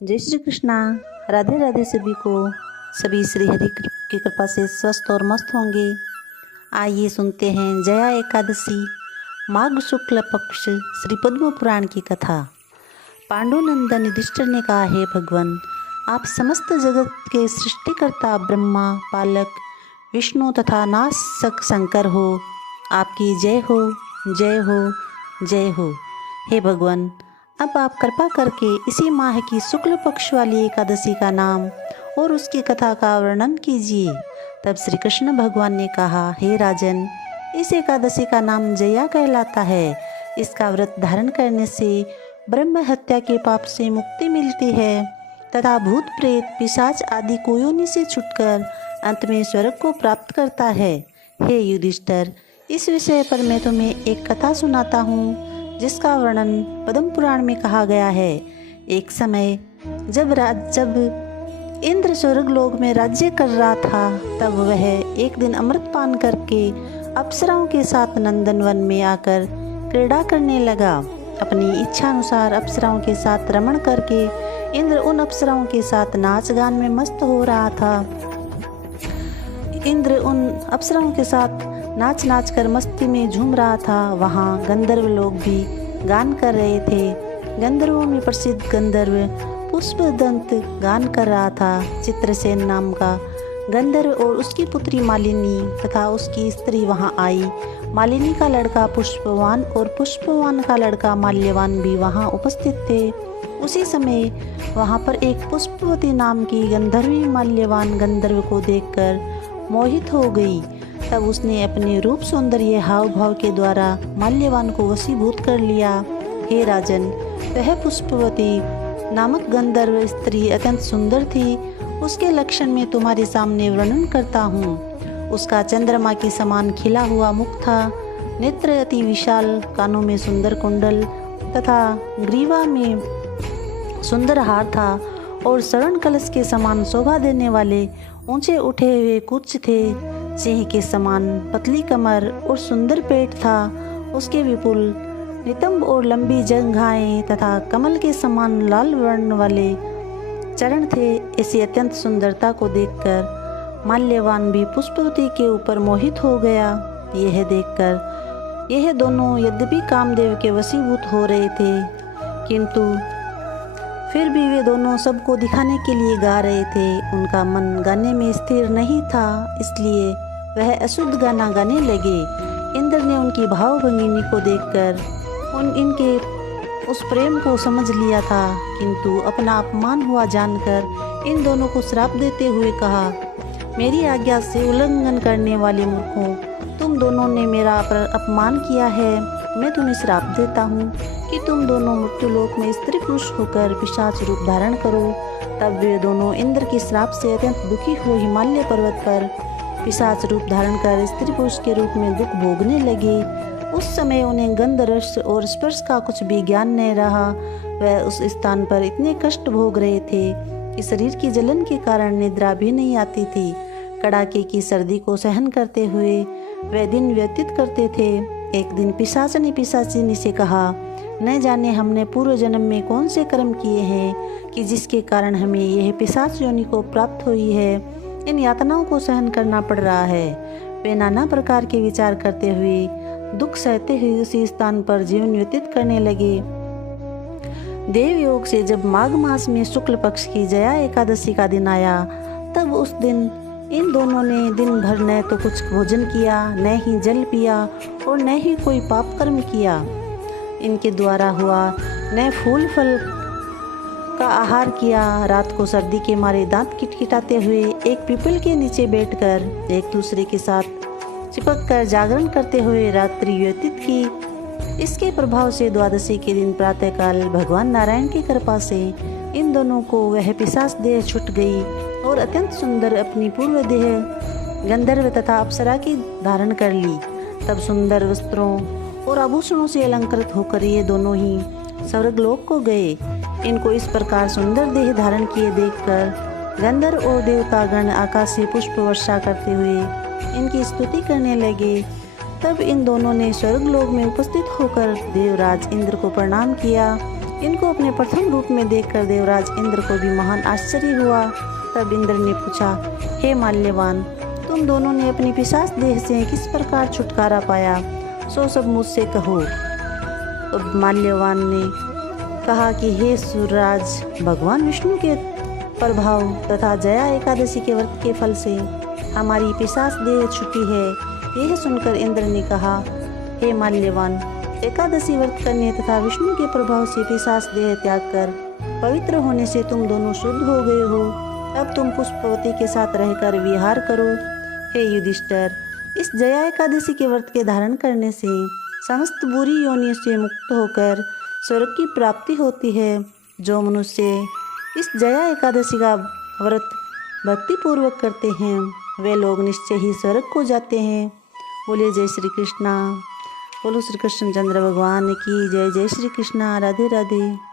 जय श्री कृष्णा। राधे राधे सभी को। सभी श्री हरि की कृपा से स्वस्थ और मस्त होंगे। आइए सुनते हैं जया एकादशी माघ शुक्ल पक्ष श्री पद्म पुराण की कथा। पांडुनंदन युधिष्ठिर ने कहा, हे भगवान, आप समस्त जगत के सृष्टिकर्ता ब्रह्मा, पालक विष्णु तथा नाशक शंकर हो। आपकी जय हो, जय हो, जय हो। हे भगवान, अब आप कृपा करके इसी माह की शुक्ल पक्ष वाली एकादशी का नाम और उसकी कथा का वर्णन कीजिए। तब श्री कृष्ण भगवान ने कहा, हे राजन, इस एकादशी का नाम जया कहलाता है। इसका व्रत धारण करने से ब्रह्म हत्या के पाप से मुक्ति मिलती है तथा भूत प्रेत पिशाच आदि कुयोनि से छुटकर अंत में स्वर्ग को प्राप्त करता है। हे युधिष्ठिर, इस विषय पर मैं तुम्हें एक कथा सुनाता हूँ जिसका वर्णन पद्म पुराण में कहा गया है। एक समय जब इंद्र स्वर्गलोक में राज्य कर रहा था, तब वह एक दिन अमृत पान करके अप्सराओं के साथ नंदनवन में आकर क्रीड़ा करने लगा। अपनी इच्छा अनुसार अप्सराओं के साथ रमण करके इंद्र उन अप्सराओं के साथ नाच गान में मस्त हो रहा था। इंद्र उन अप्सराओं के साथ नाच नाच कर मस्ती में झूम रहा था। वहाँ गंधर्व लोग भी गान कर रहे थे। गंधर्वों में प्रसिद्ध गंधर्व पुष्पदंत गान कर रहा था। चित्रसेन नाम का गंधर्व और उसकी पुत्री मालिनी तथा उसकी स्त्री वहाँ आई। मालिनी का लड़का पुष्पवान और पुष्पवान का लड़का माल्यवान भी वहाँ उपस्थित थे। उसी समय वहाँ पर एक पुष्पवती नाम की गंधर्वी माल्यवान गंधर्व को देखकर मोहित हो गई। तब उसने अपने रूप सौंदर्य हाव भाव के द्वारा माल्यवान को वशीभूत कर लिया। हे राजन, वह पुष्पवती नामक गंधर्व स्त्री अत्यंत सुंदर थी। उसके लक्षण में तुम्हारे सामने वर्णन करता हूँ। उसका चंद्रमा के समान खिला हुआ मुख था, नेत्र अति विशाल, कानों में सुंदर कुंडल तथा ग्रीवा में सुंदर हार था और शरण कलश के समान शोभा देने वाले ऊंचे उठे हुए कुछ थे। सिंह के समान पतली कमर और सुंदर पेट था। उसके विपुल नितंब और लंबी जंघाएं तथा कमल के समान लाल वर्ण वाले चरण थे। ऐसी अत्यंत सुंदरता को देखकर माल्यवान भी पुष्पवती के ऊपर मोहित हो गया। यह देखकर यह दोनों यद्यपि कामदेव के वशीभूत हो रहे थे, किंतु फिर भी वे दोनों सबको दिखाने के लिए गा रहे थे। उनका मन गाने में स्थिर नहीं था, इसलिए वह अशुद्ध गाना गाने लगे। इंद्र ने उनकी भावभंगिनी को देखकर इनके उस प्रेम को समझ लिया था, किंतु अपना अपमान हुआ जानकर इन दोनों को श्राप देते हुए कहा, मेरी आज्ञा से उल्लंघन करने वाले मूर्खों, तुम दोनों ने मेरा अपमान किया है। मैं तुम्हें श्राप देता हूँ कि तुम दोनों मृत्युलोक में स्त्री पुरुष होकर पिशाच रूप धारण करो। तब वे दोनों इंद्र के श्राप से अत्यंत दुखी हो हिमालय पर्वत पर पिशाच रूप धारण कर स्त्री पुरुष के रूप में दुख भोगने लगे। उस समय उन्हें गंध, रस और स्पर्श का कुछ भी ज्ञान नहीं रहा। वह उस स्थान पर इतने कष्ट भोग रहे थे कि शरीर की जलन के कारण निद्रा भी नहीं आती थी। कड़ाके की सर्दी को सहन करते हुए वह दिन व्यतीत करते थे। एक दिन पिशाच ने पिशाचिनी से कहा, न जाने हमने पूर्व जन्म में कौन से कर्म किए हैं कि जिसके कारण हमें यह पिशाच योनि को प्राप्त हुई है। इन यातनाओं को सहन करना पड़ रहा है। वे नाना प्रकार के विचार करते हुए दुख सहते हुए उसी स्थान पर जीवन व्यतीत करने लगे। देव योग से जब माघ मास में शुक्ल पक्ष की जया एकादशी का दिन आया, तब उस दिन इन दोनों ने दिन भर न तो कुछ भोजन किया, न ही जल पिया और न ही कोई पाप कर्म किया। इनके द्वारा हुआ न फूल फल का आहार किया। रात को सर्दी के मारे दांत किटकिटाते हुए एक पीपल के नीचे बैठकर एक दूसरे के साथ चिपक कर जागरण करते हुए रात्रि व्यतीत की। इसके प्रभाव से द्वादशी के दिन प्रातःकाल भगवान नारायण की कृपा से इन दोनों को वह पिशाच देह छूट गई और अत्यंत सुंदर अपनी पूर्व देह गंधर्व तथा अप्सरा की धारण कर ली। तब सुंदर वस्त्रों और आभूषणों से अलंकृत होकर ये दोनों ही स्वर्गलोक को गए। इनको इस प्रकार सुंदर देह धारण किए देखकर गंधर्व और देवतागण आकाश से पुष्प वर्षा करते हुए इनकी स्तुति करने लगे। तब इन दोनों ने स्वर्गलोक में उपस्थित होकर देवराज इंद्र को प्रणाम किया इनको अपने प्रथम रूप में देखकर देवराज इंद्र को भी महान आश्चर्य हुआ। तब इंद्र ने पूछा, हे माल्यवान, तुम दोनों ने अपनी पिशाच देह से किस प्रकार छुटकारा पाया, सो सब मुझसे कहो। तब माल्यवान ने कहा कि हे सूर्यराज, भगवान विष्णु के प्रभाव तथा जया एकादशी के व्रत के फल से हमारी पिशाच देह छुटी है। यह सुनकर इंद्र ने कहा, हे माल्यवान, एकादशी व्रत करने तथा विष्णु के प्रभाव से पिशाच देह त्याग कर पवित्र होने से तुम दोनों शुद्ध हो गए हो। अब तुम पुष्पवती के साथ रहकर विहार करो। हे युधिष्ठिर, इस जया एकादशी के व्रत के धारण करने से समस्त बुरी योनियों से मुक्त होकर स्वर्ग की प्राप्ति होती है। जो मनुष्य इस जया एकादशी का व्रत भक्तिपूर्वक करते हैं वे लोग निश्चय ही स्वर्ग को जाते हैं। बोले जय श्री कृष्णा। बोलो श्री कृष्ण चंद्र भगवान की जय। जय श्री कृष्णा। राधे राधे।